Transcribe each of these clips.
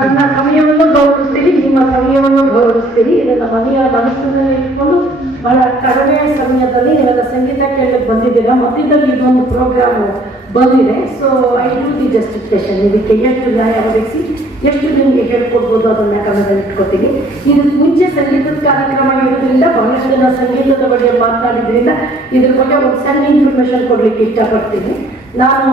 ನನ್ನ ಸಮಯವನ್ನು ಗೌರವಿಸ್ತೀರಿ, ನಿಮ್ಮ ಸಮಯವನ್ನು ಗೌರವಿಸ್ತೀರಿ. ಇದನ್ನ ಮನೆಯ ಮನಸ್ಸಿನಲ್ಲಿ ಇಟ್ಕೊಂಡು ಬಹಳ ಕಡಿಮೆ ಸಮಯದಲ್ಲಿ ಇವಾಗ ಸಂಗೀತ ಕೇಳಕ್ಕೆ ಬಂದಿದ್ದೀರಾ. ಮಧ್ಯದಲ್ಲಿ ಇದೊಂದು ಪ್ರೋಗ್ರಾಮ್ ಬಂದಿದೆ. So I do the justification ಇದಕ್ಕೆ ಎಷ್ಟು ನ್ಯಾಯ ಒದಗಿಸಿ, ಎಷ್ಟು ನಿಮಗೆ ಹೇಳ್ಕೊಡ್ಬೋದು ಅದನ್ನ ಕನ್ನಡದಲ್ಲಿ ಇಟ್ಕೋತೀನಿ. ಇದು ಮುಂಚೆ ಸಂಗೀತದ ಕಾರ್ಯಕ್ರಮ ಇರೋದ್ರಿಂದ ಬಹಳಷ್ಟು ಜನ ಸಂಗೀತದ ಬಗ್ಗೆ ಮಾತನಾಡಿದ್ರಿಂದ ಇದ್ರ ಬಗ್ಗೆ ಒಂದು ಸಣ್ಣ ಇನ್ಫಾರ್ಮೇಶನ್ ಕೊಡ್ಲಿಕ್ಕೆ ಇಷ್ಟಪಡ್ತೀನಿ. ನಾನು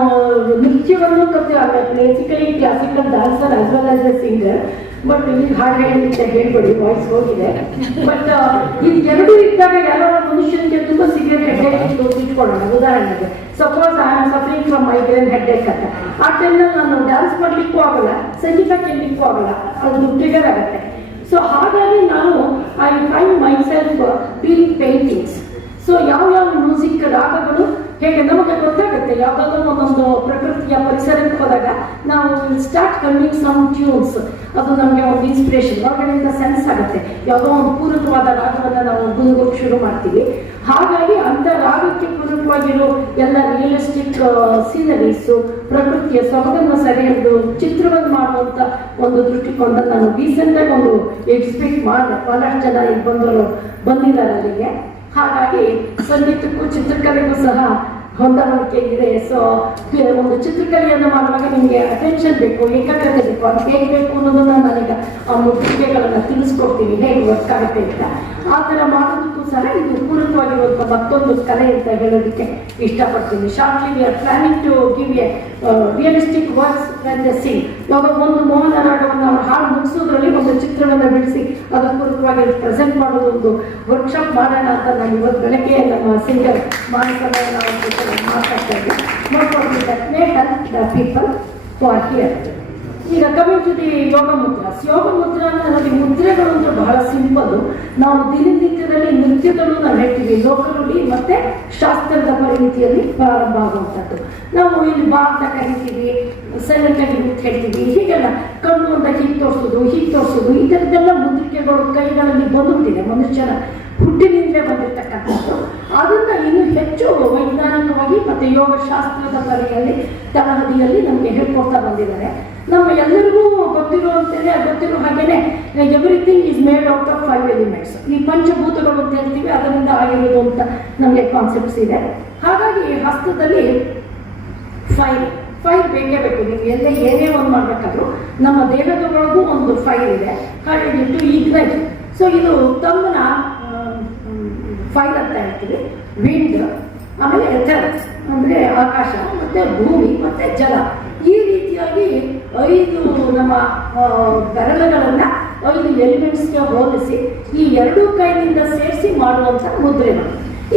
ನೃತ್ಯವನ್ನು ಕಲಿತು basically classical dancer as well as a singer but ಈಗ ಹಾಡು ಹೇಳಲಿಕ್ಕೆ ಹೇಳ್ಬೇಡಿ ವಾಯ್ಸ್ ಹೋಗಿದೆ. ಬಟ್ ಇದು ಎರಡು ಇದ್ದಾಗ ಯಾರೋ ಮನುಷ್ಯನಿಗೆ ತುಂಬ ಸಿವಿಯರ್ ಹೆಡ್ ಇಟ್ಕೊಳ್ಳೋಣ ಉದಾಹರಣೆಗೆ suppose I am suffering from migraine headache ಅಂತ. ಆ ಟೈಮ್ನಲ್ಲಿ ನಾನು ಡ್ಯಾನ್ಸ್ ಮಾಡಲಿಕ್ಕೂ ಆಗಲ್ಲ, ಸಂಗೀತ ಕೇಳಲಿಕ್ಕೂ ಆಗಲ್ಲ. ಅದು ಟ್ರಿಗರ್ ಆಗುತ್ತೆ. ಸೊ ಹಾಗಾಗಿ ನಾನು I find myself doing paintings so ಯಾವ ಯಾವ ಮ್ಯೂಸಿಕ್ ರಾಗಗಳು ಹೇಗೆ ನಮಗೆ ಗೊತ್ತಾಗುತ್ತೆ ಯಾವಾಗಲೂ ಒಂದೊಂದು ಪ್ರಕೃತಿಯ ಪರಿಸರಕ್ಕೆ ಹೋದಾಗ ನಾವು ಸ್ಟಾರ್ಟ್ ಕಮಿಂಗ್ ಸಮ್ ಟ್ಯೂನ್ಸ್ ಅದು ನಮಗೆ ಒಂದು ಇನ್ಸ್ಪಿರೇಷನ್ ಹೊರಗಡೆಯಿಂದ ಸೆನ್ಸ್ ಆಗುತ್ತೆ. ಯಾವುದೋ ಒಂದು ಪೂರಕವಾದ ರಾಗವನ್ನು ನಾವು ಗುಂಗೋಕ್ ಶುರು ಮಾಡ್ತೀವಿ. ಹಾಗಾಗಿ ಅಂತ ರಾಗಕ್ಕೆ ಪೂರಕವಾಗಿರೋ ಎಲ್ಲ ರಿಯಲಿಸ್ಟಿಕ್ ಸೀನರೀಸು ಪ್ರಕೃತಿಯ ಸೊಬಗನ್ನು ಸೆರೆ ಹಿಡಿದು ಚಿತ್ರವನ್ನು ಮಾಡುವಂಥ ಒಂದು ದೃಷ್ಟಿಕೋನದಲ್ಲಿ ನಾನು ರೀಸೆಂಟಾಗಿ ಒಂದು ಎಕ್ಸ್ಪೆಕ್ಟ್ ಮಾಡಿದೆ. ಬಹಳಷ್ಟು ಜನ ಇಲ್ಲಿ ಬಂದವರು ಬಂದಿದ್ದಾರೆ ಅಲ್ಲಿಗೆ. ಹಾಗಾಗಿ ಸಂಗೀತಕ್ಕೂ ಚಿತ್ರಕಲೆಗೂ ಸಹ ಹೊಂದಾಣಿಕೆ ಇದೆ. ಸೊ ಒಂದು ಚಿತ್ರಕಲೆಯನ್ನು ಮಾಡುವಾಗ ನಿಮಗೆ ಅಟೆನ್ಷನ್ ಬೇಕು, ಏಕಾಗ್ರತೆ ಬೇಕು. ಅದು ಹೇಗೆ ಬೇಕು ಅನ್ನೋದನ್ನ ನಾನೀಗ ಆ ಮುದ್ರಿಕೆಗಳನ್ನು ತಿಳಿಸ್ಕೊಡ್ತೀನಿ. ಹೇಗೆ ವರ್ಕ್ ಆಗುತ್ತೆ ಅಂತ. ಆ ಥರ ಮಾಡೋದಕ್ಕೂ ಸಹ ಇದು ಪೂರಕವಾಗಿರುವಂಥ ಮತ್ತೊಂದು ಕಲೆ ಅಂತ ಹೇಳೋದಕ್ಕೆ ಇಷ್ಟಪಡ್ತೀನಿ. Shortly we are planning to give a realistic works and the sing ಇವಾಗ ಒಂದು ಮೋಹನ ನಾಡವನ್ನು ಅವ್ರು ಹಾಡು ಮುಗಿಸೋದ್ರಲ್ಲಿ ಒಂದು ಚಿತ್ರವನ್ನು ಬಿಡಿಸಿ ಅದರ ಪೂರ್ವಕವಾಗಿ ಪ್ರೆಸೆಂಟ್ ಮಾಡೋದು ಒಂದು ವರ್ಕ್ಶಾಪ್ ಮಾಡೋಣ ಅಂತ ನಾನು ಇವತ್ತು ಬೆಳಗ್ಗೆ ನಮ್ಮ ಸಿಂಗರ್ ಜೊತೆ ಮಾತಾಡ್ತಾ ನೋಡ್ಕೊಂಡು ಈಗ coming to the yoga mudras yoga mudra ಅಂತ ಮುದ್ರೆಗಳು ನಾವು ದಿನನಿತ್ಯದಲ್ಲಿ ನೃತ್ಯಗಳು ನಾವು ಹೇಳ್ತೀವಿ ಲೋಕರುಡಿ ಮತ್ತೆ ಶಾಸ್ತ್ರದ ಪರಿಣಿತಿಯಲ್ಲಿ ಪ್ರಾರಂಭ ಆಗುವಂಥದ್ದು. ನಾವು ಇಲ್ಲಿ ಅಂತ ಕರಿತೀವಿ ಸೈಲೆಂಟ್ ಆಗಿ ಹೇಳ್ತೀವಿ, ಹೀಗೆಲ್ಲ ಕಣ್ಣು ಅಂತ ಹೀಗೆ ತೋರಿಸೋದು ಹೀಗೆ ತೋರಿಸೋದು, ಈ ಥರದ್ದೆಲ್ಲ ಮುದ್ರಿಕೆಗಳು ಕೈಗಳಲ್ಲಿ ಬಂದುಬಿಟ್ಟಿದೆ, ಮನುಷ್ಯನ ಹುಟ್ಟಿನಿಂದಲೇ ಬಂದಿರತಕ್ಕಂಥದ್ದು. ಅದನ್ನ ಇನ್ನೂ ಹೆಚ್ಚು ವೈಜ್ಞಾನಿಕವಾಗಿ ಮತ್ತೆ ಯೋಗ ಶಾಸ್ತ್ರದ ಕಲೆಯಲ್ಲಿ ತಳಹದಿಯಲ್ಲಿ ನಮಗೆ ಹೇಳ್ಕೊಡ್ತಾ ಬಂದಿದ್ದಾರೆ. ನಮ್ಮ ಎಲ್ಲರಿಗೂ ಗೊತ್ತಿರುವಂತೆಯೇ ಗೊತ್ತಿರೋ ಹಾಗೇನೆ everything is made out of five elements ಈ ಪಂಚಭೂತಗಳು ಅಂತ ಹೇಳ್ತೀವಿ, ಅದರಿಂದ ಆಗಿರೋದು ಅಂತ ನಮಗೆ ಕಾನ್ಸೆಪ್ಟ್ಸ್ ಇದೆ. ಹಾಗಾಗಿ ಹಸ್ತದಲ್ಲಿ ಫೈಲ್ ಫೈಲ್ ಬೇಕೇ ಬೇಕು. ನೀವು ಎಲ್ಲೇ ಏನೇ ಒಂದು ಮಾಡಬೇಕಾದ್ರು ನಮ್ಮ ದೇಹದ ಒಳಗೂ ಒಂದು ಫೈಲ್ ಇದೆ. ಇಟ್ಟು ಇಗ್ನೈಟ್ ಸೊ ಇದು ತಮ್ಮನ ಫೈಲ್ ಅಂತ ಹೇಳ್ತೀವಿ. ವಿಂಡ್ ಆಮೇಲೆ ಎಥರ್ ಅಂದರೆ ಆಕಾಶ, ಮತ್ತು ಭೂಮಿ, ಮತ್ತು ಜಲ. ಈ ರೀತಿಯಾಗಿ ಐದು ನಮ್ಮ ಆ, ಬೆರಳುಗಳನ್ನು ಐದು ಎಲಿಮೆಂಟ್ಸ್ಗೆ ಹೋಲಿಸಿ ಈ ಎರಡೂ ಕೈನಿಂದ ಸೇರಿಸಿ ಮಾಡುವಂಥ ಮುದ್ರೆ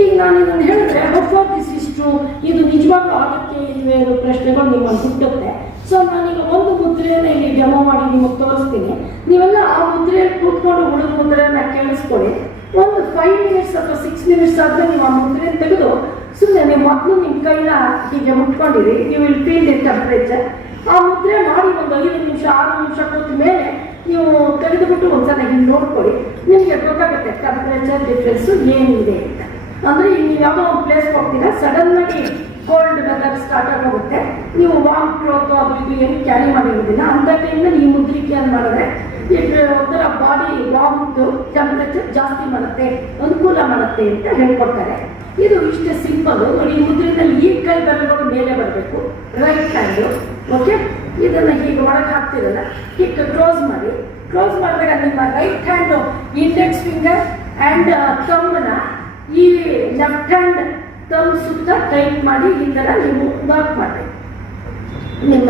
ಈಗ ನಾನು ಇದನ್ನು ಹೇಳಿದ್ರೆ ಫಾರ್ ದಿಸ್ ಇಷ್ಟು ಇದು ನಿಜವಾಗ್ಲೂ ಆಗತ್ತೆ ಇಲ್ವೇ? ಅನ್ನೋ ಪ್ರಶ್ನೆಗಳು ನಿಮ್ಮನ್ನು ಹುಟ್ಟುತ್ತೆ. ಸೊ ನಾನೀಗ ಒಂದು ಮುದ್ರೆಯನ್ನು ಇಲ್ಲಿ ಜಮಾ ಮಾಡಿ ನಿಮಗೆ ತೋರಿಸ್ತೀನಿ. ನೀವೆಲ್ಲ ಆ ಮುದ್ರೆಯಲ್ಲಿ ಕೂತ್ಕೊಂಡು ಉಳಿದ ಮುದ್ರೆಯನ್ನು ಕೇಳಿಸ್ಕೊಳ್ಳಿ. ಒಂದು ಫೈವ್ ಮಿನಿಟ್ಸ್ ಅಥವಾ ಸಿಕ್ಸ್ ಮಿನಿಟ್ಸ್ ಆದರೆ ನೀವು ಆ ಮುದ್ರೆ ತೆಗೆದು ಸುಮ್ಮನೆ ನಿಮ್ಮ ಮಕ್ಕಳು ನಿಮ್ಮ ಕೈನ ಹೀಗೆ ಮುಟ್ಕೊಂಡಿರಿ. ಯು ವಿಲ್ ಫೀಲ್ ಟೆಂಪ್ರೇಚರ್ ಆ ಮುದ್ರೆ ಮಾಡಿ ಒಂದು ಐದು ನಿಮಿಷ, ಆರು ನಿಮಿಷ ಕೂತ ಮೇಲೆ ನೀವು ತೆಗೆದುಬಿಟ್ಟು ಒಂದ್ಸಲ ಹಿಂಗೆ ನೋಡ್ಕೊಳ್ಳಿ. ನಿಮಗೆ ಗೊತ್ತಾಗುತ್ತೆ ಟೆಂಪ್ರೇಚರ್ ಡಿಫ್ರೆನ್ಸು ಏನಿದೆ ಅಂತ. ಅಂದರೆ ಈಗ ನೀವು ಯಾವುದೋ ಒಂದು ಪ್ಲೇಸ್ ಹೋಗ್ತೀರಾ ಸಡನ್ ಆಗಿ ಕೋಲ್ಡ್ ವೆದರ್ ಸ್ಟಾರ್ಟ್ ಆಗೋಗುತ್ತೆ. ನೀವು ವಾಮ್ ಕ್ಲೋತ್ ಅದು ಇದು ಏನು ಕ್ಯಾರಿ ಮಾಡಿರೋದಿಲ್ಲ. ಅಂಥ ಟೈಮ್ನ ನೀವು ಮುದ್ರಿಕೆ ಮುದ್ರಿಕೆಯನ್ನು ಮಾಡಿದ್ರೆ ಒಂಥರ ಬಾಡಿ ವಾಮ್ದು ಟೆಂಪ್ರೇಚರ್ ಜಾಸ್ತಿ ಮಾಡುತ್ತೆ, ಅನುಕೂಲ ಮಾಡುತ್ತೆ ಅಂತ ಹೇಳ್ಕೊಡ್ತಾರೆ. ಇದು ಇಷ್ಟೇ ಸಿಂಪಲ್ ನೋಡಿ, ಈ ಮುದ್ರೆನಲ್ಲಿ ಈ ಕೈ ಬೆರಳುಗಳು ಮೇಲೆ ಬರಬೇಕು. ರೈಟ್ ಹ್ಯಾಂಡು ಓಕೆ ಇದನ್ನ ಹೀಗೆ ಒಳಗೆ ಹಾಕ್ತಿರಲ್ಲ? ಹೀಗೆ ಕ್ಲೋಸ್ ಮಾಡಿ. ಕ್ಲೋಸ್ ಮಾಡಿದಾಗ ನಿಮ್ಮ right hand index finger and ತಮ್ಮನ ಈ ಲೆಫ್ಟ್ ಹ್ಯಾಂಡ್ ತಮ್ ಸುತ್ತ ಟೈಟ್ ಮಾಡಿ ಈ ಥರ ನೀವು ವರ್ಕ್ ಮಾಡಿ ನಿಮ್ಮ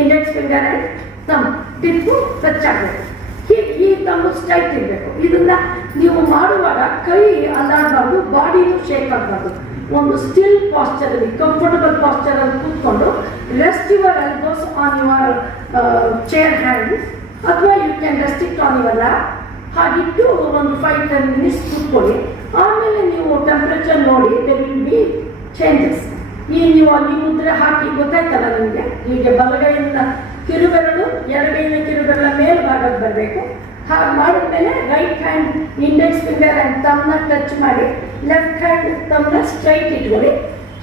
ಇಂಡೆಕ್ಸ್ ಫಿಂಗರ್ ಆ್ಯಂಡ್ ತಮ್ ಟಿಪ್ಪು ಟಚ್ ಆಗಬೇಕು. ಹೀಗೆ ಈ ತಮ್ಮ ಸ್ಟ್ರೈಟ್ ಇರಬೇಕು. ಇದನ್ನ ನೀವು ಮಾಡುವಾಗ ಕೈ ಅಲ್ಲಾಡಬಾರ್ದು ಬಾಡಿನೂ ಶೇಕ್ ಆಗಬಾರ್ದು. ಒಂದು ಸ್ಟಿಲ್ ಪಾಸ್ಚರಲ್ಲಿ ಕಂಫರ್ಟಬಲ್ ಪಾಸ್ಚರಲ್ಲಿ ಕೂತ್ಕೊಂಡು rest your elbows on your chair hands ಅಥವಾ you can rest it on your lap ಹಾಗಿಟ್ಟು ಒಂದು ಫೈವ್ ಟೆನ್ ಮಿನಿಟ್ಸ್ ಕೂತ್ಕೊಳ್ಳಿ. ಆಮೇಲೆ ನೀವು ಟೆಂಪ್ರೇಚರ್ ನೋಡಿ ದೆರ್ ವಿಲ್ ಬಿ ಚೇಂಜಸ್ ಈ ನೀವು ಅಲ್ಲಿ ಮುದ್ರೆ ಹಾಕಿ, ಗೊತ್ತಾಯ್ತಲ್ಲ ನಿಮಗೆ? ಹೀಗೆ ಬಲಗೈಯಿಂದ ಕಿರುಬೆರಳು ಎಡಗೈನ ಕಿರುಬೆರಳ ಮೇಲ್ಭಾಗಕ್ಕೆ ಬರಬೇಕು. ಹಾಗೆ ಮಾಡಿದ್ಮೇಲೆ right hand index finger and ತಮ್ಮನ್ನ ಟಚ್ ಮಾಡಿ ಲೆಫ್ಟ್ ಹ್ಯಾಂಡ್ ತಮ್ಮನ್ನ ಸ್ಟ್ರೈಟ್ ಇಟ್ಕೊಳ್ಳಿ.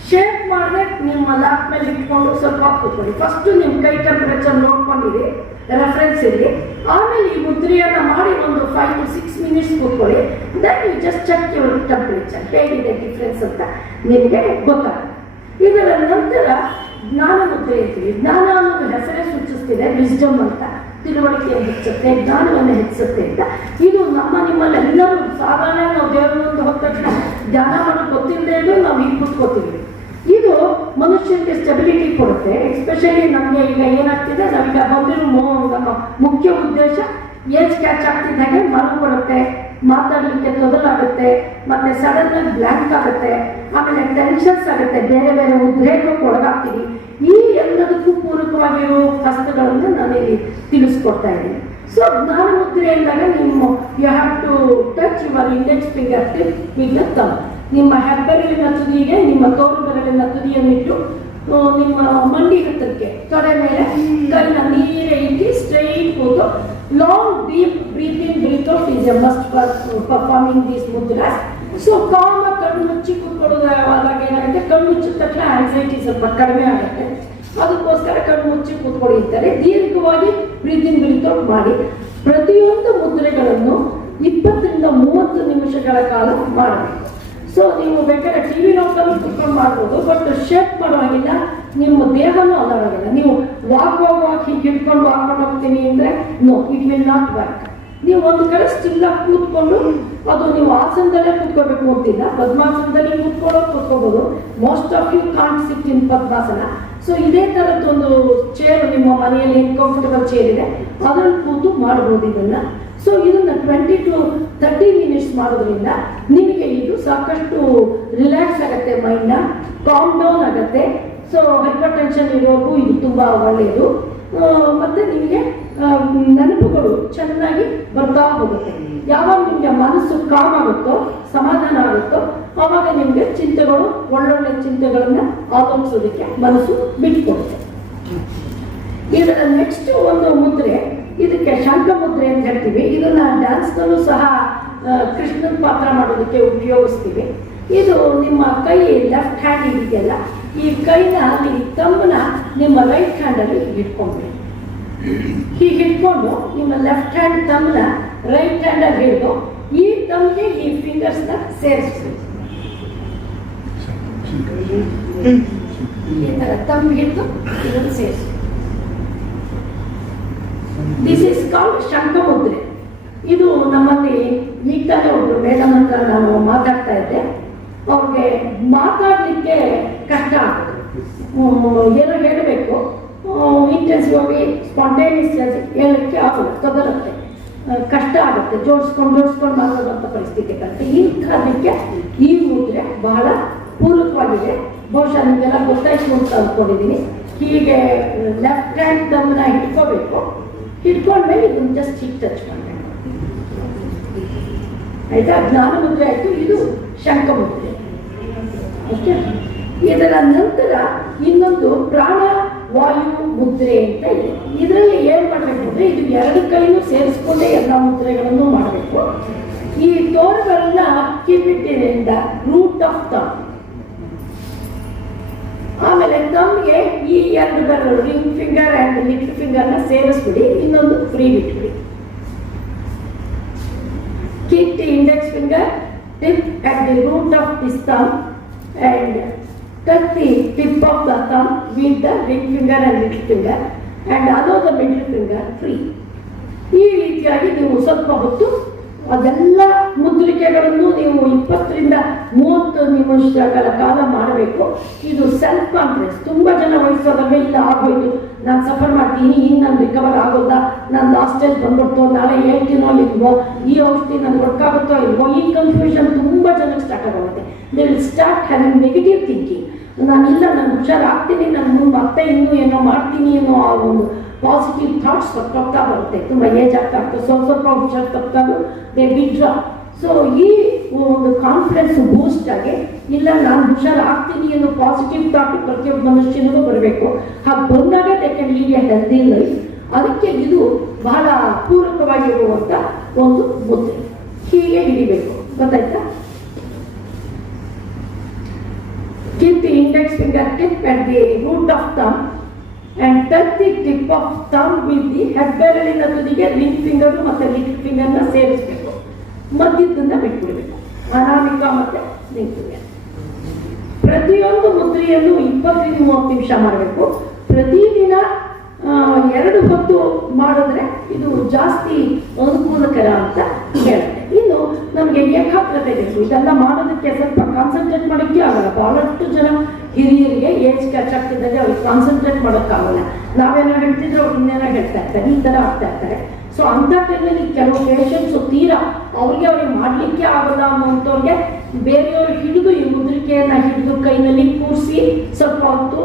ಶೇಪ್ ಮಾಡಿದ್ರೆ ನಿಮ್ಮ ಲ್ಯಾಪ್ ಮೇಲೆ ಇಟ್ಕೊಂಡು ಸ್ವಲ್ಪ ಕೂತ್ಕೊಳ್ಳಿ. ಫಸ್ಟು ನಿಮ್ಮ ಕೈ ಟೆಂಪ್ರೇಚರ್ ನೋಡ್ಕೊಂಡಿರಿ ರೆಫರೆನ್ಸ್ ಇರಲಿ. ಆಮೇಲೆ ಈ ಮುದ್ರೆಯನ್ನ ಮಾಡಿ ಒಂದು ಫೈವ್ ಟು ಸಿಕ್ಸ್ ಮಿನಿಟ್ಸ್ ಕೂತ್ಕೊಳ್ಳಿ. Then you just check your temperature ಹೇಗಿದೆ ಡಿಫ್ರೆನ್ಸ್ ಅಂತ ನಿಮಗೆ ಗೊತ್ತಾಗುತ್ತೆ. ಇದರ ನಂತರ ಜ್ಞಾನ ಮುದ್ರೆ ಇರ್ತೀವಿ ಜ್ಞಾನ ಅನ್ನೋದು ಹೆಸರೇ ಸೂಚಿಸ್ತಿದೆ ವಿಸ್ಡಮ್ ಅಂತ. ತಿಳುವಳಿಕೆ ಹೆಚ್ಚುತ್ತೆ, ಜ್ಞಾನವನ್ನು ಹೆಚ್ಚುತ್ತೆ ಅಂತ. ಇದು ನಮ್ಮ ನಿಮ್ಮಲ್ಲಿ ಎಲ್ಲರೂ ಸಾಧಾರಣ ನಾವು ದೇವರು ಅಂತ ಹೋದ ತಕ್ಷಣ ಧ್ಯಾನ ಮಾಡೋದು ಗೊತ್ತಿಲ್ಲದೆ ನಾವು ಈಗ ಕುತ್ಕೋತೀವಿ. ಇದು ಮನುಷ್ಯನಿಗೆ ಸ್ಟೆಬಿಲಿಟಿ ಕೊಡುತ್ತೆ ಎಸ್ಪೆಷಲಿ ನಮಗೆ ಈಗ ಏನಾಗ್ತಿದೆ ನಮಗೆ ಬಂದಿರೋ ನಮ್ಮ ಮುಖ್ಯ ಉದ್ದೇಶ ಏಜ್ ಕ್ಯಾಚ್ ಆಗ್ತಿದ್ದಾಗೆ ಮರು ಬರುತ್ತೆ, ಮಾತಾಡಲಿಕ್ಕೆ ತೊದಲಾಗುತ್ತೆ ಮತ್ತೆ ಸಡನ್ ಆಗಿ ಬ್ಲ್ಯಾಂಕ್ ಆಗುತ್ತೆ, ಆಮೇಲೆ ಟೆನ್ಷನ್ಸ್ ಆಗುತ್ತೆ, ಬೇರೆ ಬೇರೆ ಉದ್ರೇಕಕ್ಕೆ ಒಳಗಾಗ್ತೀವಿ. ಈ ಎಲ್ಲದಕ್ಕೂ ಪೂರಕವಾಗಿರೋ ಹಸ್ತಗಳನ್ನು ನಾನಿಲ್ಲಿ ತಿಳಿಸ್ಕೊಡ್ತಾ ಇದ್ದೀನಿ. ಸೊ ಜ್ಞಾನ ಮುದ್ರೆ ಅಂದಾಗ ನಿಮ್ಮ you have to touch your index finger tip with thumb ನಿಮ್ಮ ಹೆಬ್ಬೆರಳಿನ ತುದಿಗೆ, ನಿಮ್ಮ ತೋರು ಬೆರಳಿನ ತುದಿಯನ್ನಿಟ್ಟು ನಿಮ್ಮ ಮಂಡಿ ಹತ್ತಕ್ಕೆ ತೊಡೆ ಮೇಲೆ ಕೈನ ನೀರೇ ಇಟ್ಟು ಸ್ಟ್ರೈಟ್ ಕೂತು long deep breathing breath out is a must for performing these mudras so ಕಾಮ ಕಣ್ಣು ಮುಚ್ಚಿ ಕೂತ್ಕೊಳ್ಳೋದಾಗ ಏನಾಗುತ್ತೆ? ಕಣ್ಣು ಮುಚ್ಚಿದ ತಕ್ಷಣ ಆಂಗ್ಸೈಟಿ ಸ್ವಲ್ಪ ಕಡಿಮೆ ಆಗುತ್ತೆ. ಅದಕ್ಕೋಸ್ಕರ ಕಣ್ಣು ಮುಚ್ಚಿ ಕೂತ್ಕೊಳ್ಳಿ ಅಂತಾರೆ. ದೀರ್ಘವಾಗಿ ಬ್ರೀತಿಂಗ್ ಬ್ರೀತ್ ಮಾಡಿ. ಪ್ರತಿಯೊಂದು ಮುದ್ರೆಗಳನ್ನು ಇಪ್ಪತ್ತರಿಂದ ಮೂವತ್ತು ನಿಮಿಷಗಳ ಕಾಲ ಮಾಡಬೇಕು. ಸೊ ನೀವು ಬೇಕಾದ್ರೆ ಟಿ ವಿ ನೋಡ್ಕೊಂಡು ಕುತ್ಕೊಂಡು ಮಾಡ್ಬೋದು. ಬಟ್ ಶೇಪ್ ಪರವಾಗಿಲ್ಲ. ನಿಮ್ಮ ದೇಹನೂ ಅದಾಗಿಲ್ಲ ನೀವು ವಾಕ್ ವಾಕ್ ವಾಕ್ ಹೀಗೆ ಹಿಡ್ಕೊಂಡು ವಾಕ್ ಹೋಗ್ತೀನಿ ಅಂದರೆ no it will not work ನೀವು ಒಂದು ಕಡೆ ಸ್ಟಿಲ್ ಆಗಿ ಕೂತ್ಕೊಂಡು, ಅದು ನೀವು ಆಸನದಲ್ಲೇ ಕೂತ್ಕೋಬೇಕು ಅಂತಿಲ್ಲ, ಪದ್ಮಾಸನದಲ್ಲಿ ಕೂತ್ಕೊಳ್ಳೋ ಕೂತ್ಕೋಬಹುದು most of you can't sit in Padmasana. So ಇದೇ ಥರದ್ದೊಂದು ಚೇರ್ ನಿಮ್ಮ ಮನೆಯಲ್ಲಿ ಕಂಫರ್ಟಬಲ್ ಚೇರ್ ಇದೆ. ಅದ್ರಲ್ಲಿ ಕೂತು ಮಾಡಬಹುದು ಇದನ್ನ. ಸೊ ಇದನ್ನ ಟ್ವೆಂಟಿ ಟು ತರ್ಟಿ ಮಿನಿಟ್ಸ್ ಮಾಡೋದ್ರಿಂದ ನಿಮಗೆ ಇದು ಸಾಕಷ್ಟು ರಿಲ್ಯಾಕ್ಸ್ ಆಗುತ್ತೆ ಮೈಂಡ್ನ ಕಾಮ್ ಡೌನ್ ಆಗುತ್ತೆ. ಸೊ ಹೈಪರ್ ಟೆನ್ಷನ್ ಇರೋಕ್ಕೂ ಇದು ತುಂಬಾ ಒಳ್ಳೆಯದು ಮತ್ತೆ ನಿಮಗೆ ನೆನಪುಗಳು ಚೆನ್ನಾಗಿ ಬರ್ತಾ ಹೋಗುತ್ತೆ. ಯಾವಾಗ ನಿಮಗೆ ಮನಸ್ಸು ಕಾಮ್ ಆಗುತ್ತೋ, ಸಮಾಧಾನ ಆಗುತ್ತೋ ಆವಾಗ ನಿಮಗೆ ಚಿಂತೆಗಳು, ಒಳ್ಳೊಳ್ಳೆ ಚಿಂತೆಗಳನ್ನ ಆಲೋಚಿಸೋದಕ್ಕೆ ಮನಸ್ಸು ಬಿಟ್ಕೊಡುತ್ತೆ. ಇದರ ನೆಕ್ಸ್ಟ್ ಒಂದು ಮುದ್ರೆ, ಇದಕ್ಕೆ ಶಂಖ ಮುದ್ರೆ ಅಂತ ಹೇಳ್ತೀವಿ. ಇದನ್ನ ಡ್ಯಾನ್ಸ್ನಲ್ಲೂ ಸಹ ಕೃಷ್ಣನ ಪಾತ್ರ ಮಾಡೋದಕ್ಕೆ ಉಪಯೋಗಿಸ್ತೀವಿ. ಇದು ನಿಮ್ಮ ಕೈ ಲೆಫ್ಟ್ ಹ್ಯಾಂಡ್ ಇದೆಯಲ್ಲ ಈ ಕೈನ ಈ ತಮ್ಮನ ನಿಮ್ಮ ರೈಟ್ ಹ್ಯಾಂಡಲ್ಲಿ ಇಟ್ಕೊಂಡ್ರಿ ಹೀಗೆ ಹಿಡ್ಕೊಂಡು ನಿಮ್ಮ ಲೆಫ್ಟ್ ಹ್ಯಾಂಡ್ ತಮ್ಮನ ರೈಟ್ ಹ್ಯಾಂಡಲ್ಲಿ ಹಿಡಿದು ಈ ತಮ್ಗೆ ಈ ಫಿಂಗರ್ಸ್ನ ನ ಈ ಥರ ತಮ್ಮ ಹಿಡಿದು ಇದನ್ನು ಸೇರಿಸಿ ದಿಸ್ ಇಸ್ ಕಾಲ್ಡ್ ಶಂಖಮುದ್ರೆ. ಇದು ನಮ್ಮಲ್ಲಿ ಈಗ ತಾನೇ ಒಬ್ರು ಮೇಡಮ್ ಅಂತ ನಾನು ಮಾತಾಡ್ತಾ ಇದ್ದೆ. ಅವ್ರಿಗೆ ಮಾತಾಡಲಿಕ್ಕೆ ಕಷ್ಟ ಆಗುತ್ತೆ. ಏನೋ ಹೇಳಬೇಕು. ಇಂಟೆನ್ಸಿವ್ ಆಗಿ ಸ್ಪಾಂಟೇನಿಯಸ್ ಹೇಳಲಿಕ್ಕೆ ಆಗಲ್ಲ ತೊದಲತ್ತೆ. ಕಷ್ಟ ಆಗುತ್ತೆ, ಜೋಡಿಸ್ಕೊಂಡು ಜೋಡಿಸ್ಕೊಂಡು ಮಾತಾಡುವಂಥ ಪರಿಸ್ಥಿತಿ ಬರುತ್ತೆ. ಕಾರಣಕ್ಕೆ ಈ ಮುದ್ರೆ ಬಹಳ ಪೂರಕವಾಗಿದೆ. ಬಹುಶಃ ನಿಮಗೆಲ್ಲ ಗೊತ್ತಾಯ್ತು ಅಂತ ಅಂದ್ಕೊಂಡಿದ್ದೀನಿ ಹೀಗೆ ಲೆಫ್ಟ್ ಹ್ಯಾಂಡ್ ತಮ್ಮನ್ನ ಹಿಡ್ಕೋಬೇಕು. ಹಿಡ್ಕೊಂಡ್ಮೇಲೆ ಇದನ್ನು ಜಸ್ಟ್ ಹೀಗೆ ಟಚ್ ಮಾಡಬೇಕು. ಆಯ್ತಾ? ಜ್ಞಾನ ಮುದ್ರೆ ಆಯಿತು. ಇದು ಶಂಖ ಮುದ್ರೆ. ಓಕೆ ಇದರ ನಂತರ ಇನ್ನೊಂದು ಪ್ರಾಣ ವಾಯು ಮುದ್ರೆ ಅಂತ ಇದೆ. ಇದರಲ್ಲಿ ಏನ್ ಮಾಡ್ಬೇಕು ಅಂದ್ರೆ ಇದು ಎರಡು ಕೈನೂ ಸೇರಿಸ್ಕೊಂಡೇ ಎಲ್ಲ ಮುದ್ರೆಗಳನ್ನು ಮಾಡಬೇಕು. ಈ ತೋರುಗಳನ್ನ ಕಿಬಿಟ್ಟಿನಿಂದ ರೂಟ್ ಆಫ್ ತಮ್ ಆಮೇಲೆ ತಮ್ಗೆ ಈ ಎರಡು ಬೆರಳು ರಿಂಗ್ ಫಿಂಗರ್ ಆ್ಯಂಡ್ ಲಿಟ್ಲ್ ಫಿಂಗರ್ನ ಸೇರಿಸ್ಬಿಡಿ, ಇನ್ನೊಂದು ಫ್ರೀ ಬಿಟ್ಬಿಡಿ. keep index finger finger, tip the root of this thumb. And touch the tip of the thumb with the ring finger and little finger. And allow the middle finger, free. ಈ ರೀತಿಯಾಗಿ ನೀವು ಸ್ವಲ್ಪ ಹೊತ್ತು ಅದೆಲ್ಲ ಮುದ್ರಿಕೆಗಳನ್ನು ನೀವು ಇಪ್ಪತ್ತರಿಂದ ಮೂವತ್ತು ನಿಮಿಷಗಳ ಕಾಲ ಮಾಡಬೇಕು. ಇದು ಸೆಲ್ಫ್ ಕಾನ್ಫಿಡೆನ್ಸ್ ತುಂಬ ಜನ ವಯಸ್ಸಾದಾಗ ಇಲ್ಲ, ಆಗೋಯ್ತು. ನಾನು ಸಫರ್ ಮಾಡ್ತೀನಿ, ಇನ್ನು ನಾನು ರಿಕವರ್ ಆಗೋದಾ? ನಾನು ಲಾಸ್ಟ್ ಸ್ಟೇಜ್ ಬಂದ್ಬಿಡ್ತು? ನಾಳೆ ಹೇಳ್ತೀನೋ, ಇಲ್ವೋ? ಈ ಔಷಧಿ ನನಗೆ ವರ್ಕ್ ಇಲ್ವೋ? ಈ ಕನ್ಫ್ಯೂಷನ್ ತುಂಬ ಜನಕ್ಕೆ ಸ್ಟಾರ್ಟ್ ಆಗುತ್ತೆ they will start having negative thinking ನಾನಿಲ್ಲ ನಾನು ಹುಷಾರಾಗ್ತೀನಿ, ನಾನು ಮುಂದೆ ಮತ್ತೆ ಇನ್ನೂ ಏನೋ ಮಾಡ್ತೀನಿ ಅನ್ನೋ ಆ ಒಂದು ಪಾಸಿಟಿವ್ ಥಾಟ್ಸ್ ತಪ್ಪಾಗ್ತಾ ಬರುತ್ತೆ. ತುಂಬ ಏಜ್ ಆಗ್ತಾ ಆಗ್ತದೆ ಸ್ವಲ್ಪ ಸ್ವಲ್ಪ ಹುಷಾರು ತಪ್ಪಾಗ ದೇ ವಿಡ್ರಾ ಸೊ ಈ ಒಂದು ಕಾನ್ಫಿಡೆನ್ಸ್ ಬೂಸ್ಟ್ ಆಗಿ, ಇಲ್ಲ, ನಾನು ಹುಷಾರಾಗ್ತೀನಿ ಅನ್ನೋ ಪಾಸಿಟಿವ್ ಥಾಟ್ ಪ್ರತಿಯೊಬ್ಬ ಮನುಷ್ಯನಿಗೂ ಬರಬೇಕು. ಹಾಗೆ ಬಂದಾಗ they can lead a healthy life ಅದಕ್ಕೆ ಇದು ಬಹಳ ಪೂರಕವಾಗಿರುವಂಥ ಒಂದು ಮುದ್ರೆ. ಹೀಗೆ ಹಿಡಿಬೇಕು. ಗೊತ್ತಾಯ್ತಾ? Keep the index finger tip at the root of thumb and touch the tip of thumb with the ಹೆಬ್ಬೆರಳಿನ ತುದಿಗೆ ರಿಂಗ್ ಫಿಂಗರ್ ಮತ್ತೆ ಲಿಟಲ್ ಫಿಂಗರ್ನ ಸೇರಿಸಬೇಕು. ಮಧ್ಯದಿಂದ ಬಿಟ್ಬಿಡಬೇಕು. ಅನಾಮಿಕ ಮತ್ತೆ ರಿಂಗ್ ಫಿಂಗರ್ ಪ್ರತಿಯೊಂದು ಮುದ್ರೆಯನ್ನು ಇಪ್ಪತ್ತರಿಂದ ಮೂವತ್ತು ನಿಮಿಷ ಮಾಡಬೇಕು. ಪ್ರತಿದಿನ ಎರಡು ಹೊತ್ತು ಮಾಡಿದ್ರೆ ಇದು ಜಾಸ್ತಿ ಅನುಕೂಲಕರ ಅಂತ ಏಕಾಗ್ರತೆ ಬೇಕು ಇದೆಲ್ಲ ಮಾಡೋದಕ್ಕೆ ಸ್ವಲ್ಪ ಕಾನ್ಸಂಟ್ರೇಟ್ ಮಾಡೋಕ್ಕೆ ಆಗಲ್ಲ. ಬಹಳಷ್ಟು ಜನ ಹಿರಿಯರಿಗೆ ಏಜ್ ಕ್ಯಾಚ್ ಆಗ್ತಿದ್ದಾಗ ಅವ್ರಿಗೆ ಕಾನ್ಸಂಟ್ರೇಟ್ ಮಾಡೋಕ್ಕಾಗಲ್ಲ. ನಾವೇನೋ ಹೇಳ್ತಿದ್ರೆ ಅವ್ರು ಇನ್ನೇನೋ ಹೇಳ್ತಾ ಇರ್ತಾರೆ. ಈ ಥರ ಆಗ್ತಾ ಇರ್ತಾರೆ. ಸೊ ಅಂಥ ಟೈಮಲ್ಲಿ ಕೆಲವು ಪೇಷಂಟ್ಸು ತೀರಾ ಅವ್ರಿಗೆ ಅವ್ರಿಗೆ ಮಾಡಲಿಕ್ಕೆ ಆಗಲ್ಲ ಅನ್ನೋಂಥವ್ರಿಗೆ ಬೇರೆಯವರು ಹಿಡಿದು ಈ ಮುದ್ರಿಕೆಯನ್ನು ಹಿಡಿದು ಕೈನಲ್ಲಿ ಕೂರಿಸಿ ಸ್ವಲ್ಪ ಹೊತ್ತು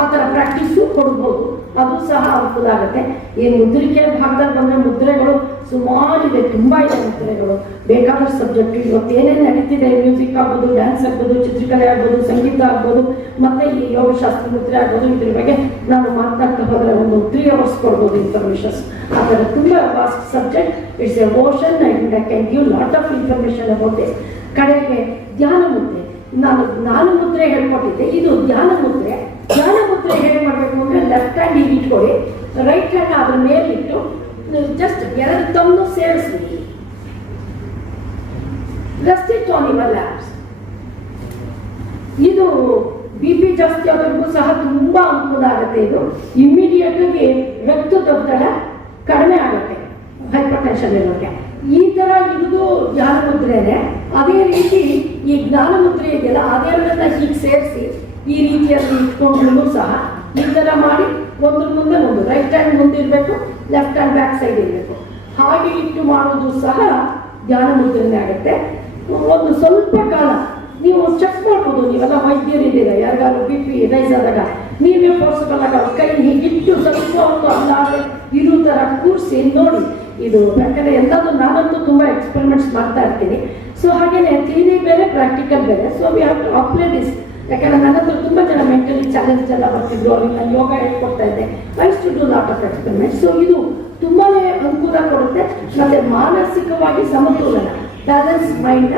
ಆ ಥರ ಪ್ರಾಕ್ಟೀಸು ಕೊಡ್ಬೋದು. ಅದು ಸಹ ಅನುಕೂಲ ಆಗುತ್ತೆ. ಈ ಮುದ್ರಿಕೆ ಭಾಗದಲ್ಲಿ ಬಂದರೆ ಮುದ್ರೆಗಳು ಸುಮಾರಿದೆ. ತುಂಬ ಇದೆ ಮುದ್ರೆಗಳು. ಬೇಕಾದಷ್ಟು ಸಬ್ಜೆಕ್ಟ್ ಇವತ್ತು ಏನೇನು ನಡೀತಿದೆ ಮ್ಯೂಸಿಕ್ ಆಗ್ಬೋದು ಡ್ಯಾನ್ಸ್ ಆಗ್ಬೋದು, ಚಿತ್ರಕಲೆ ಆಗ್ಬೋದು, ಸಂಗೀತ ಆಗ್ಬೋದು, ಮತ್ತೆ ಈ ಯೋಗಶಾಸ್ತ್ರ ಮುದ್ರೆ ಆಗ್ಬೋದು, ಇದ್ರ ಬಗ್ಗೆ ನಾನು ಮಾತನಾಡ್ತಾ ಹೋದರೆ ಒಂದು ತ್ರೀ ಅವರ್ಸ್ ಕೊಡ್ಬೋದು ಇನ್ಫಾರ್ಮೇಷನ್ಸ್ ಆದರೆ ತುಂಬ vast subject it's a motion and I can give lot of information about this ಕಡೆಗೆ ಧ್ಯಾನ ಮುದ್ರೆ. ನಾನು ನಾನು ಮುದ್ರೆ ಹೇಳ್ಕೊಟ್ಟಿದ್ದೆ. ಇದು ಧ್ಯಾನ ಮುದ್ರೆ. ಧ್ಯಾನ ಮುದ್ರೆ ಹೇಗೆ ಮಾಡಬೇಕು ಅಂದರೆ ಲೆಫ್ಟ್ ಹ್ಯಾಂಡ್ ಹೀಗೆ ಇಟ್ಕೊಳ್ಳಿ. ರೈಟ್ ಹ್ಯಾಂಡ್ ಅದ್ರ ಮೇಲಿಟ್ಟು ಜಸ್ಟ್ ಎರಡು ತಮ್ಮನ್ನು ಸೇರಿಸ್ಬಿಡಿ ಆನ್ ಯುವರ್ ಲ್ಯಾಬ್ಸ್ ಇದು ಬಿ ಪಿ ಜಾಸ್ತಿ ಆದವ್ರಿಗೂ ಸಹ ತುಂಬಾ ಅನುಕೂಲ ಆಗುತ್ತೆ ಇದು. ಇಮಿಡಿಯೇಟ್ ಆಗಿ ರಕ್ತದೊತ್ತಡ ಕಡಿಮೆ ಆಗುತ್ತೆ ಹೈಪರ್ ಟೆನ್ಷನ್ ಇರೋಕ್ಕೆ ಈ ತರ ಇರುವುದು ಜ್ಞಾನ ಮುದ್ರೆನೆ ಅದೇ ರೀತಿ ಈ ಜ್ಞಾನ ಮುದ್ರೆ ಇದೆಯಲ್ಲ ಅದೆಲ್ಲ ಹೀಗೆ ಸೇರಿಸಿ ಈ ರೀತಿಯಲ್ಲಿ ಇಟ್ಕೊಂಡ್ರು ಸಹ ಈ ಥರ ಮಾಡಿ ಒಂದ್ರ ಮುಂದೆ ಒಂದು ರೈಟ್ ಹ್ಯಾಂಡ್ ಮುಂದಿರಬೇಕು ಲೆಫ್ಟ್ ಹ್ಯಾಂಡ್ ಬ್ಯಾಕ್ ಸೈಡ್ ಇರಬೇಕು. ಹಾಗೆ ಇಟ್ಟು ಮಾಡೋದು ಸಹ ಮುದ್ರೆನೇ ಆಗುತ್ತೆ. ಒಂದು ಸ್ವಲ್ಪ ಕಾಲ ನೀವು ಚೆಕ್ ಮಾಡ್ಬೋದು, ನೀವೆಲ್ಲ ವೈದ್ಯರಿದ್ದೀರ? ಯಾರಿಗಾದ್ರು ಬಿ ಪಿ ರೈಸ್ ಆದಾಗ. ನೀವೇ ಫೋರ್ಸ್ಬಲ್ ಆಗ ಕೈ ಹೀಗಿಟ್ಟು ಸ್ವಲ್ಪ ಒಂದು ಅಲ್ಲಾದ್ರೆ ಇರೋ ಥರ ಕೂರಿಸಿ ನೋಡಿ. ಇದು ಯಾಕಂದರೆ ಎಲ್ಲದೂ ನಾನಂತೂ ತುಂಬ ಎಕ್ಸ್ಪೆರಿಮೆಂಟ್ಸ್ ಮಾಡ್ತಾ ಇರ್ತೀನಿ. ಸೊ ಹಾಗೇನೆ ಥಿಯರಿ ಬೇರೆ ಪ್ರಾಕ್ಟಿಕಲ್ ಬೇರೆ. So we have to apply this ಯಾಕಂದ್ರೆ ನನ್ನ ಹತ್ರ ತುಂಬ ಜನ ಮೆಂಟಲಿ ಚಾಲೆಂಜ್ ಎಲ್ಲ ಬರ್ತಿದ್ರು. ಅವ್ರಿಗೆ ನಾನು ಯೋಗ ಹೇಳ್ಕೊಡ್ತಾ ಇದ್ದೆ. I used to do lot of experiment so ಇದು ತುಂಬಾ ಅನುಕೂಲ ಕೊಡುತ್ತೆ. ಮತ್ತೆ ಮಾನಸಿಕವಾಗಿ ಸಮತೋಲನ. Balance mind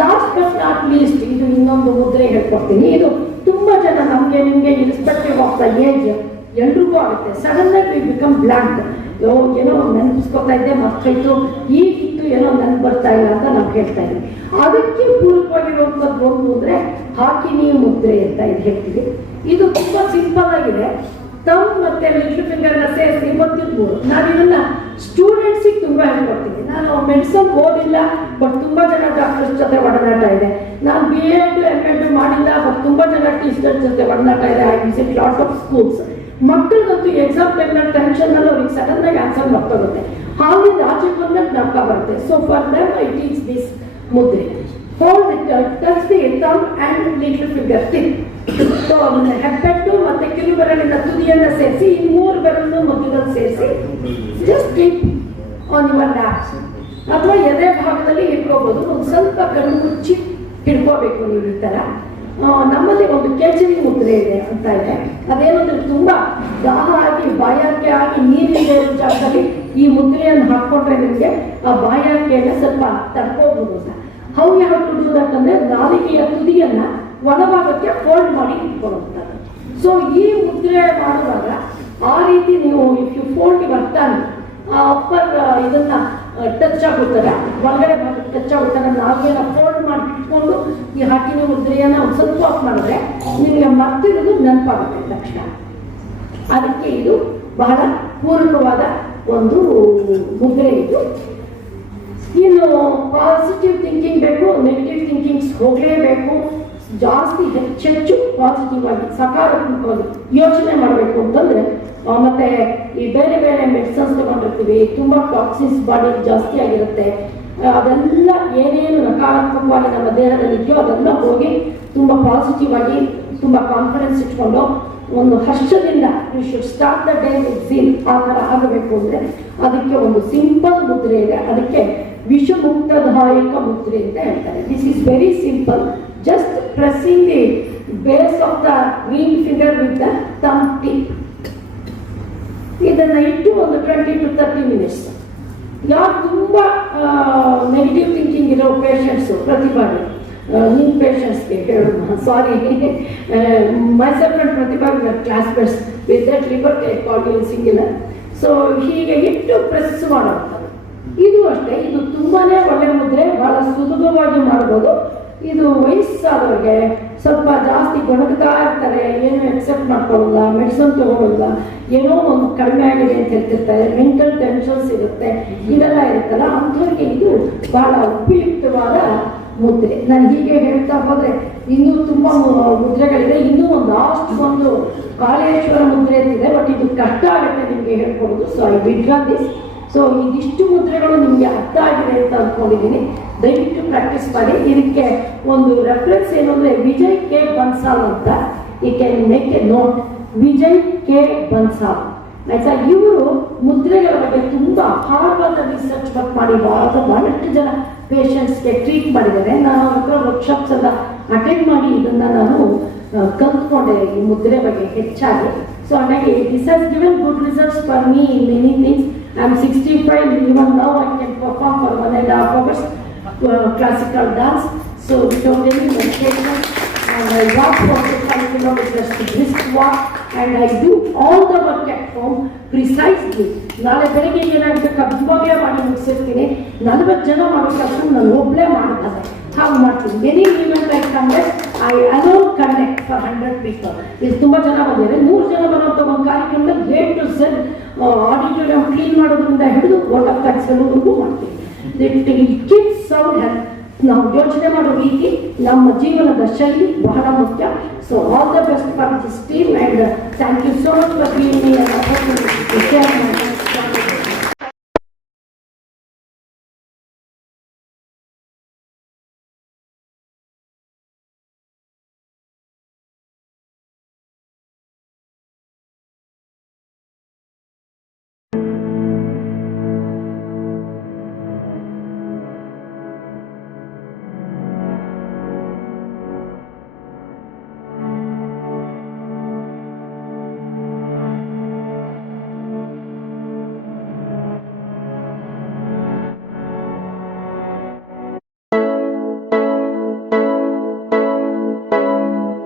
last but not least ಇದು ಇನ್ನೊಂದು ಮುದ್ರೆ ಹೇಳ್ಕೊಡ್ತೀನಿ. ಇದು ತುಂಬಾ ಜನ ನಮಗೆ ನಿಮಗೆ ಇನ್ಸ್ಪೆಕ್ಟಿವ್ ಆಫ್ ದ ಏಜ್ ಎಲ್ರಿಗೂ ಆಗುತ್ತೆ. ಸಡನ್ ಆಗಿ ಬಿಕಮ್ ಬ್ಲಾಂಕ್ ಯೋ, ಏನೋ ನೆನಪಿಸ್ಕೊತಾ ಇದ್ದೆ ಮರ್ತಾಯ್ತು ಈಗ ಇತ್ತು ಏನೋ ನೆನಪು ಬರ್ತಾ ಇಲ್ಲ ಅಂತ ನಾವು ಹೇಳ್ತಾ ಇದ್ದೀವಿ. ಅದಕ್ಕೆ ಪೂರಕವಾಗಿರುವಂಥದ್ದು ಒಂದು ಮುದ್ರೆ ಹಾಕಿನಿ ಮುದ್ರೆ ಅಂತ ಇದು ಹೇಳ್ತೀವಿ. ಇದು ತುಂಬಾ ಸಿಂಪಲ್ ಆಗಿದೆ. ತಮ್ ಮತ್ತೆ ಲಿಟಲ್ ಫಿಂಗರ್ನ ಸೇರಿಸಿ ಮೂರು ನಾನು ಇದನ್ನ ಸ್ಟೂಡೆಂಟ್ಸಿಗೆ ತುಂಬಾ ಹೇಳ್ಕೊಡ್ತೀನಿ ನಾನು ಮೆಡಿಸನ್ ಓದಿಲ್ಲ ಬಟ್ ತುಂಬಾ ಜನ ಡಾಕ್ಟರ್ಸ್ ಜೊತೆ ಒಡನಾಟ ಇದೆ. ನಾನು ಬಿ ಎಡ್ ಎಂ ಎಡ್ ಮಾಡಿಲ್ಲ ಬಟ್ ತುಂಬಾ ಜನ ಟೀಚರ್ಸ್ ಜೊತೆ ಒಡನಾಟ ಇದೆ. I visit lot of schools ಮಕ್ಕಳಿಗಂತೂ exam ಟೈಮ್ನಲ್ಲಿ ಟೆನ್ಷನ್ನಲ್ಲಿ ಅವ್ರಿಗೆ ಸಡನ್ ಆಗಿ ಆನ್ಸರ್ ಮರ್ತೋಗುತ್ತೆ ಹಾಗೆ ಆಚೆ ಬಂದಾಗ ಜ್ಞಾಪಕ ಬರುತ್ತೆ. So for them I teach this ಮುದ್ರೆ hold it touch the exam and little finger ಹೆಬ್ಬೆಟ್ಟು ಮತ್ತೆ ಕಿರು ಬೆರಳಿನ ತುದಿಯನ್ನ ಸೇರಿಸಿ, ಈ ಮೂರು ಬೆರಳನ್ನು ಮಧ್ಯದಲ್ಲಿ ಸೇರಿಸಿ ಜಸ್ಟ್ ಒಂದು ಆನ್ ಅಥವಾ ಎದೆ ಭಾಗದಲ್ಲಿ ಹಿಡ್ಕೋಬಹುದು ಒಂದು ಸ್ವಲ್ಪ ಕಣ್ಣು ಮುಚ್ಚಿ ಹಿಡ್ಕೋಬೇಕು ನೀವು ಈ ಥರ ನಮ್ಮಲ್ಲಿ ಒಂದು ಕೆಚರಿ ಮುದ್ರೆ ಇದೆ ಅಂತ ಇದೆ. ಅದೇನಂದ್ರೆ ತುಂಬಾ ದಾಹ ಆಗಿ ಬಾಯಾರಿಕೆ ಆಗಿ ನೀರಿದೆ ಜಾಗದಲ್ಲಿ ಈ ಮುದ್ರೆಯನ್ನು ಹಾಕ್ಕೊಂಡ್ರೆ ನಿಮಗೆ ಆ ಬಾಯಾರಿಕೆಯನ್ನು ಸ್ವಲ್ಪ ತಡ್ಕೋಬಹುದು ಅಂತ. ಹೌ ಯಾವ ಟು ನಾಲಿಗೆಯ ತುದಿಯನ್ನ ಒಳಭಾಗಕ್ಕೆ ಫೋಲ್ಡ್ ಮಾಡಿ ಇಟ್ಕೊಳ್ಳುವಂಥದ್ದು ಸೊ ಈ ಮುದ್ರೆ ಮಾಡುವಾಗ ಆ ರೀತಿ ನೀವು ಇಫ್ ಯು ಫೋಲ್ಡ್ ಟನ್ ಆ ಅಪ್ಪರ್ ಇದನ್ನ ಟಚ್ ಆಗುತ್ತದೆ. ಒಳಗಡೆ ಟಚ್ ಆಗುತ್ತಾರೆ ನಾವೇನ ಫೋಲ್ಡ್ ಮಾಡಿ ಇಟ್ಕೊಂಡು ಈ ಹಾಕಿನ ಮುದ್ರೆಯನ್ನ ಒಂದು ಸ್ವಲ್ಪ ಆಫ್ ಮಾಡಿದ್ರೆ ನಿಮಗೆ ಮರ್ತಿರೋದು ನೆನಪಾಗುತ್ತೆ ತಕ್ಷಣ. ಅದಕ್ಕೆ ಇದು ಬಹಳ ಪೂರಕವಾದ ಒಂದು ಮುದ್ರೆ ಇದು. ಇನ್ನು ಪಾಸಿಟಿವ್ ಥಿಂಕಿಂಗ್ ಬೇಕು ನೆಗೆಟಿವ್ ಥಿಂಕಿಂಗ್ಸ್ ಹೋಗಲೇಬೇಕು. ಜಾಸ್ತಿ ಹೆಚ್ಚೆಚ್ಚು ಪಾಸಿಟಿವ್ ಆಗಿ ಸಕಾರಾತ್ಮಕವಾಗಿ ಯೋಚನೆ ಮಾಡಬೇಕು ಅಂತಂದ್ರೆ ಮತ್ತೆ ಈ ಬೇರೆ ಬೇರೆ ಮೆಡಿಸನ್ಸ್ ತಗೊಂಡಿರ್ತೀವಿ, ತುಂಬಾ ಟಾಕ್ಸಿನ್ಸ್ ಬಾಡಿ ಜಾಸ್ತಿ ಆಗಿರುತ್ತೆ. ಅದೆಲ್ಲ ಏನೇನು ನಕಾರಾತ್ಮಕವಾಗಿ ನಮ್ಮ ದೇಹದಲ್ಲಿ ಇದೆಯೋ ಅದೆಲ್ಲ ಹೋಗಿ ತುಂಬಾ ಪಾಸಿಟಿವ್ ಆಗಿ ತುಂಬಾ ಕಾನ್ಫಿಡೆನ್ಸ್ ಇಟ್ಕೊಂಡು ಒಂದು ಹರ್ಷದಿಂದ you should start the day ಆ ಥರ ಆಗಬೇಕು ಅಂದರೆ, ಅದಕ್ಕೆ ಒಂದು ಸಿಂಪಲ್ ಮುದ್ರೆ ಇದೆ ಅದಕ್ಕೆ ವಿಷಮುಕ್ತದಾಯಕ ಮುದ್ರೆ ಅಂತ ಹೇಳ್ತಾರೆ. This is very simple just pressing the base of the ring finger with the thumb tip ಇದನ್ನ ಇಟ್ಟು ಒಂದು ಟ್ವೆಂಟಿ ಟು ತರ್ಟಿ ಮಿನಿಟ್ಸ್ ಯಾರು ತುಂಬ ನೆಗೆಟಿವ್ ಥಿಂಕಿಂಗ್ ಇರೋ ಪೇಷಂಟ್ಸು ಪ್ರತಿಭಾಗಿ ನಿಮ್ಮ ಪೇಷನ್ಸ್ಗೆ ಹೇಳೋಣ sorry myself and Prathibha classmates with that ಲಿಬರ್ ಕಾಲ್ ಸಿಂಗಿಲ್ಲ ಸೊ ಹೀಗೆ ಇಟ್ಟು ಪ್ರೆಸ್ ಮಾಡೋದು ಇದು ಅಷ್ಟೇ. ಇದು ತುಂಬಾನೇ ಒಳ್ಳೆ ಮುದ್ರೆ, ಬಹಳ ಸುಲಭವಾಗಿ ಮಾಡ್ಬೋದು. ಇದು ವಯಸ್ಸಾದವ್ರಿಗೆ ಸ್ವಲ್ಪ ಜಾಸ್ತಿ ಗೊಣಗ್ತಾ ಇರ್ತಾರೆ, ಏನು ಎಕ್ಸೆಪ್ಟ್ ಮಾಡ್ಕೊಳ್ಳಲ್ಲ ಮೆಡಿಸನ್ ತಗೊಳ್ಳಲ್ಲ, ಏನೋ ಒಂದು ಕಡಿಮೆ ಆಗಿದೆ ಅಂತ ಹೇಳ್ತಿರ್ತಾರೆ ಮೆಂಟಲ್ ಟೆನ್ಷನ್ಸ್ ಇರುತ್ತೆ ಇದೆಲ್ಲ ಇರುತ್ತಲ್ಲ, ಅಂಥವ್ರಿಗೆ ಇದು ಬಹಳ ಉಪಯುಕ್ತವಾದ ಮುದ್ರೆ. ನಾನು ಹೀಗೆ ಹೇಳ್ತಾ ಹೋದ್ರೆ ಇನ್ನೂ ತುಂಬಾ ಮುದ್ರೆಗಳಿದೆ. ಇನ್ನೂ ಒಂದು ಲಾಸ್ಟ್ ಒಂದು ಕಾಳೇಶ್ವರ ಮುದ್ರೆ ಅಂತಿದೆ ಬಟ್ ಇದು ಕಷ್ಟ ಆಗುತ್ತೆ ನಿಮಗೆ ಹೇಳ್ಕೊಡೋದು. So I withdraw this so ಇದಿಷ್ಟು ಮುದ್ರೆಗಳು ನಿಮಗೆ ಅರ್ಥ ಆಗಿದೆ ಅಂತ ಅಂದ್ಕೊಂಡಿದ್ದೀನಿ ದಯವಿಟ್ಟು ಪ್ರಾಕ್ಟೀಸ್ ಮಾಡಿ. ಇದಕ್ಕೆ ಒಂದು ರೆಫರೆನ್ಸ್ ಏನು ಅಂದರೆ ವಿಜಯ್ ಕೆ. ಬನ್ಸಾಲ್ ಅಂತ. ಈ can make a note. Vijay K. Bansal. ಆಯ್ತಾ? ಇವರು ಮುದ್ರೆಗಳ ಬಗ್ಗೆ ತುಂಬ ಅಪಾರವಾದ ರಿಸರ್ಚ್ ವರ್ಕ್ ಮಾಡಿ ಬಹಳ ಬಹಳಷ್ಟು ಜನ ಪೇಷಂಟ್ಸ್ಗೆ ಟ್ರೀಟ್ ಮಾಡಿದ್ದಾರೆ. ನಾನು ಹತ್ರ ವರ್ಕ್ಶಾಪ್ಸ್ ಎಲ್ಲ ಅಟೆಂಡ್ ಮಾಡಿ ಇದನ್ನು ನಾನು ಕಲ್ತ್ಕೊಂಡೆ ಈ ಮುದ್ರೆ ಬಗ್ಗೆ ಹೆಚ್ಚಾಗಿ. ಸೊ ಹಾಗಾಗಿ this has given good results for me many things I am sixty five even now I can perform for one and half hours classical dance. So without any meditation, and I walk for the five kilometers to brisk walk, and I do all the work at home precisely. ನಾಳೆ ಬೆಳಗ್ಗೆ ಏನಾಗುತ್ತೆ? ಕಬ್ಬವಾಗಲೇ ಮಾಡಿ ಮುಗಿಸಿರ್ತೀನಿ. ನಲವತ್ತು ಜನ ಮಾಡೋ ಕೆಲಸ ನಾನು ಒಬ್ಬಳೇ ಮಾಡ್ತಾರೆ ಹಾಗೆ ಮಾಡ್ತೀನಿ. ಮೆನಿ ಈವೆಂಟ್ ಐ ಅಂದರೆ I alone conduct for hundred people ಇದು ತುಂಬ ಜನ ಬಂದಿದ್ದಾರೆ. ನೂರು ಜನ ಬರುವಂಥ ಒಂದು ಕಾರ್ಯಕ್ರಮದಲ್ಲಿ ಗೇಟ್ ಟು ಸೆಲ್ ಆಡಿಟೋರಿಯಂ ಕ್ಲೀನ್ ಮಾಡೋದ್ರಿಂದ ಹಿಡಿದು ವಾಟ್ ಆಫ್ ಮಾಡ್ತೀವಿ. ಮಾಡ್ತೀನಿ ಕಿಡ್ಸ್ ಸೌಂಡ್ ಹೆಲ್ತ್ ನಾವು ಯೋಚನೆ ಮಾಡೋ ರೀತಿ ನಮ್ಮ ಜೀವನದ ಶೈಲಿ ಬಹಳ ಮುಖ್ಯ. So all the best for this team and thank you so much for share my